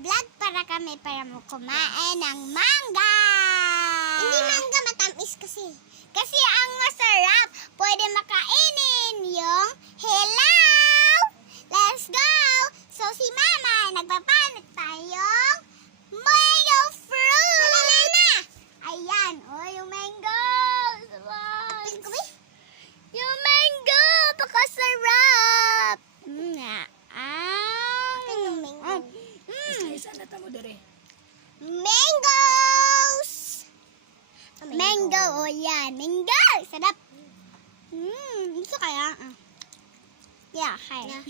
Nagbablog para mo kumain ng mangga. Hindi mangga, matamis kasi. Kasi ang masarap, pwede makainin yung hilaw. Let's go! So si Mama, nagpapanat tayong mango fruit. Wala na! Ayan, oh, yung mango. Yung mango, pakasarap. Isa na tamo dire. Mangoes! Mango, oh yan. Mango! Sarap. Ito kaya? Yeah, kaya.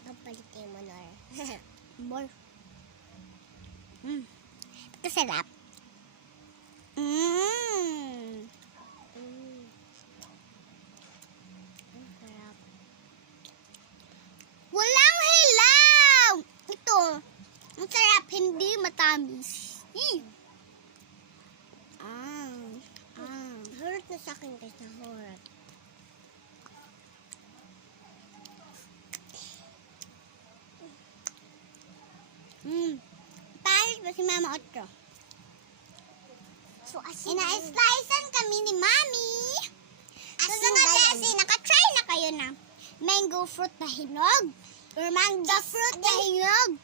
Pagpalitin mo na. More. Ito sarap. Sarap. Walang hilaw! Ito. Ang sarap, hindi matamis. Hurt na sa akin guys, na hurt. Paris ba si Mama Otro? So, ina-slicean kami ni Mami. Susunod kasi, nakatry na kayo na mango fruit na hinog? Or mangga fruit na hinog?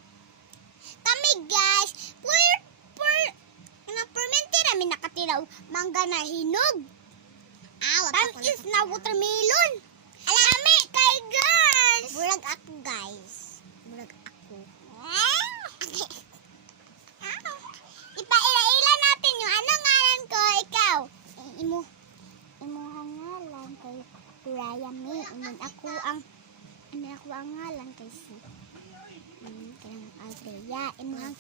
Kami guys, na-fermente namin nakatiraw mangga na hinog. Tamis na watermelon. Alami kay guys. Burag ako guys. Burag ako. Ipaila-ila natin yung anong ngalan ko. Ikaw. Imo ngalan kay Rayami. Ako ang ngalan kay si kaya Althea. Imo ang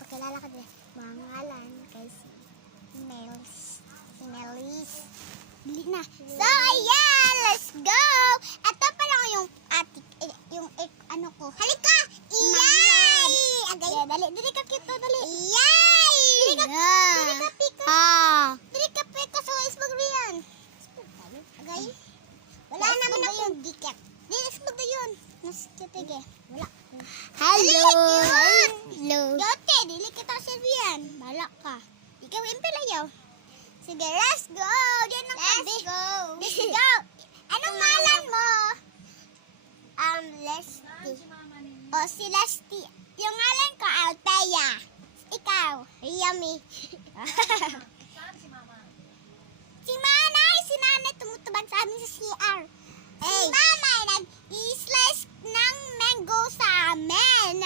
pakilala ka din. Mga ngalan kay si Melis. Bili na. So, ayan. Let's go. Ito pa lang yung ano ko. Halika! Iyay! Agay. Dali ka kito. Dali. Iyay! Dali ka pika. Dali ka pika sa isbag riyan. Agay. Wala naman akong diket. Dili isbag na yun. Naskitige. Wala. Hello. Dote, dili kita servian. Balak ka. Ikaw impelayaw. Sige, let's go. Let's go. Anong ngalan mo? Leslie. Oh, si Leslie. Yung ngalan ko, Althea. Ikaw, Yummy. Si nanay tumutubag sa amin sa CR. Si Mama, nag-i-slice ng mango sa amin.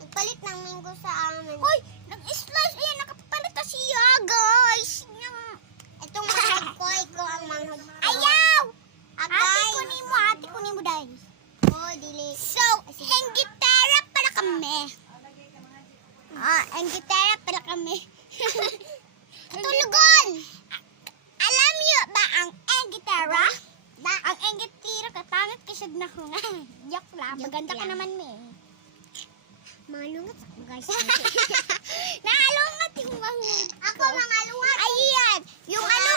Nagpalit ng mango sa amin. Hoy, nag-i-slice. Ayan, nakapapalit na siya, guys. Itong manghag ko, ikaw ang manghag ko. Ayaw! Ate kunin mo dahil. Oh, dili. So, ang gitara pala kami. Ang gitara pala kami. Tulugon! Alam niyo ba ang gitara? Ang gitara, kapangit kasi na ko nga. Joke lang, maganda ka naman me. Malungat ako guys. Nakalungat yung manghag. Ako mangalungat. Ayan, yung ano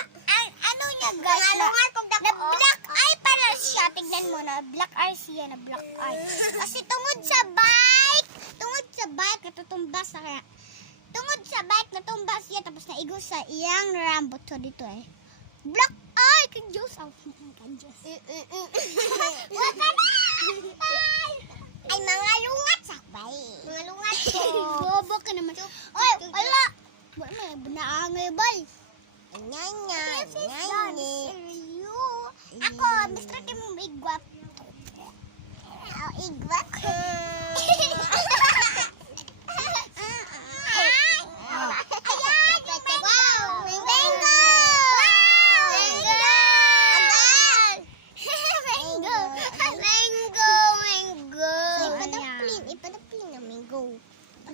niya guys. Mangalungat kung na black eye para siya. Tignan mo na, black eye siya na black eye. Kasi tungod sa bike, natutumbas na kaya. Tungod sa bike, natumbas siya. Tapos naigo sa iyang rambot. So dito black eye, kay Diyos. Wag ka na! Ay, mga lungat sakbay. Mga lungat ko. Bobo ka naman. Oy, wala. Binaangay, bay. Nyanya. Ako, Mr. Kim, igwap. Igwap. Ayan, yung mango. Ipadapling na mango.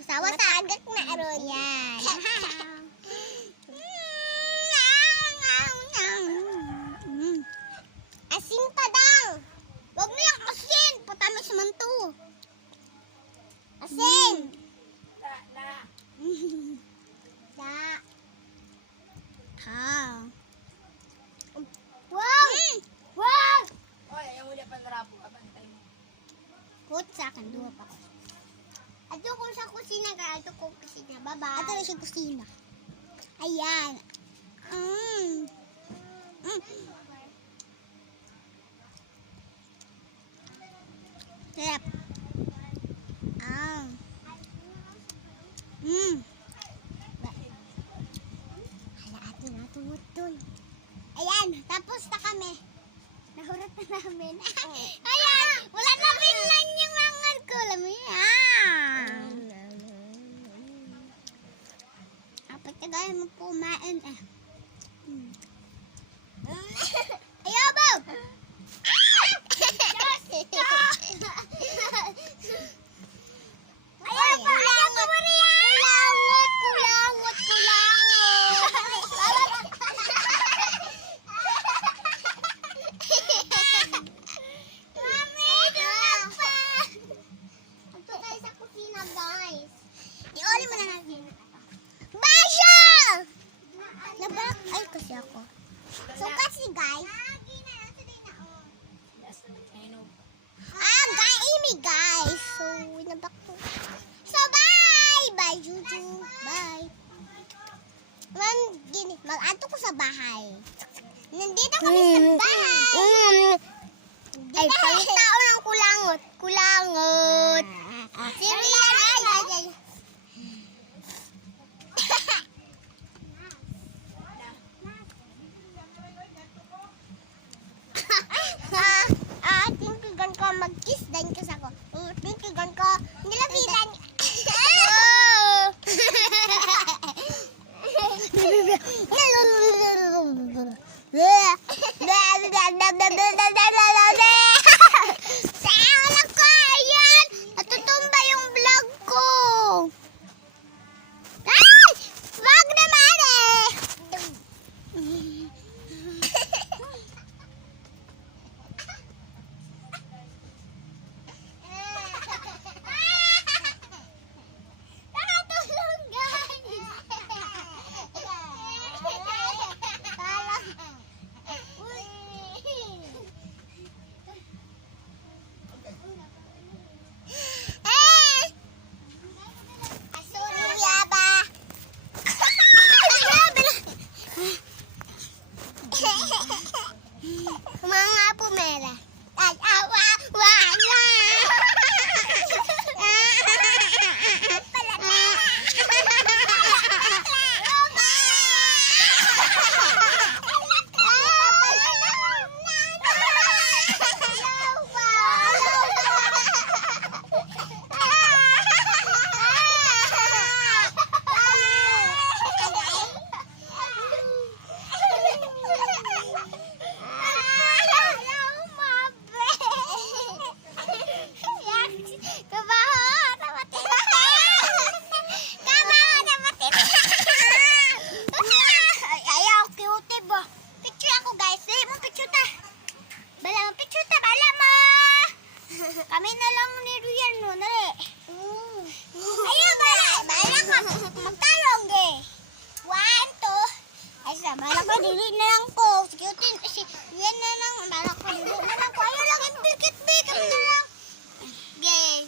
Sawa sa agak na aron. Yan. Asin pa daw. Wag mo yung asin. Patamis man to. Asin. Wow. Oy, ayaw mo na pangrapo. Abantay mo. Put sa akin. Dua pa. Ato ko sa kusina, kaya ato ko kusina. Bye-bye. Ato na siya kusina. Ayan. Sarap. Hala, ato na tutun. Ayan, tapos na kami. Nahurat na namin. Ayan, wala na binlan yung langan ko. Alam mo yan. Apat ka gaya mo pumain eh. Ayaw, Bob! Ayaw pa! Ayaw pa, Maria! Kulangot! Mami, kulang pa! Ito tayo sa kusina, guys. I-oli mo na natin. Basha! Nabak? Ay, kasi ako. So, kasi guys. Gaimi guys. So, nabak ko. So, bye! Bye, Juju. Bye. Mag-ato ko sa bahay. Nandito kami sa bahay. Ay, pangitao ng kulangot. Sirian, ay. Tintigan ko mag-kiss dan kiss ako. Tintigan ko nilapitan. Saan ako? Ayan! Natutumba yung vlog ko. Ay! Wag naman eh! Nakatulong guys! Mga pumera. Ay, awa, wala. Kami na lang ni Rian mo, nari. Ayaw, bala ka. Magtalong, eh. 1, 2. Ay, sa, bala ko, dili na lang ko. Sige, yan na lang. Bala ko, dili na lang ko. Ayaw lang, ibigit-big. Kami na lang. Okay.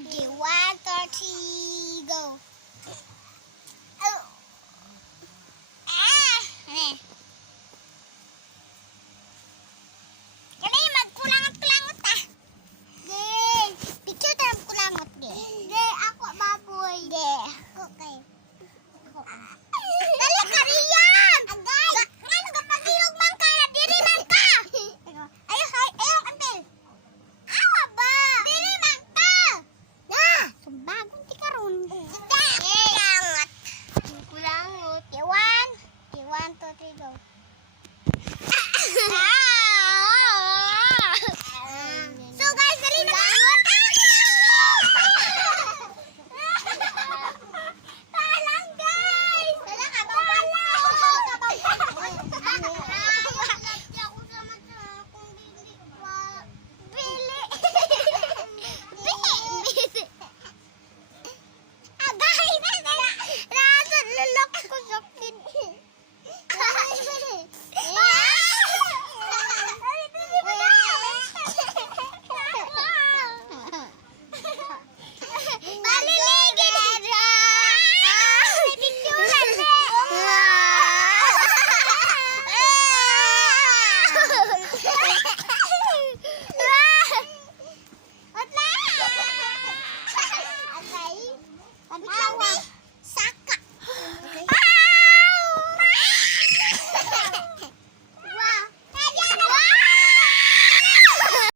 Okay, 1, 2, 3, go. Ano? Kani, magkulangot-kulangot ah. Gay, picture tayo kulangot gay. Gay, ako baboy. Gay, ako kay. Dali ka riyan! Agay! Ano ka pagilog man ka? Diri man ka! Ayaw, antel. Awa ba? Diri man ka! Na! Sumbagong ti karon. Kulangot. Kulangot. 1, 2, 3, go.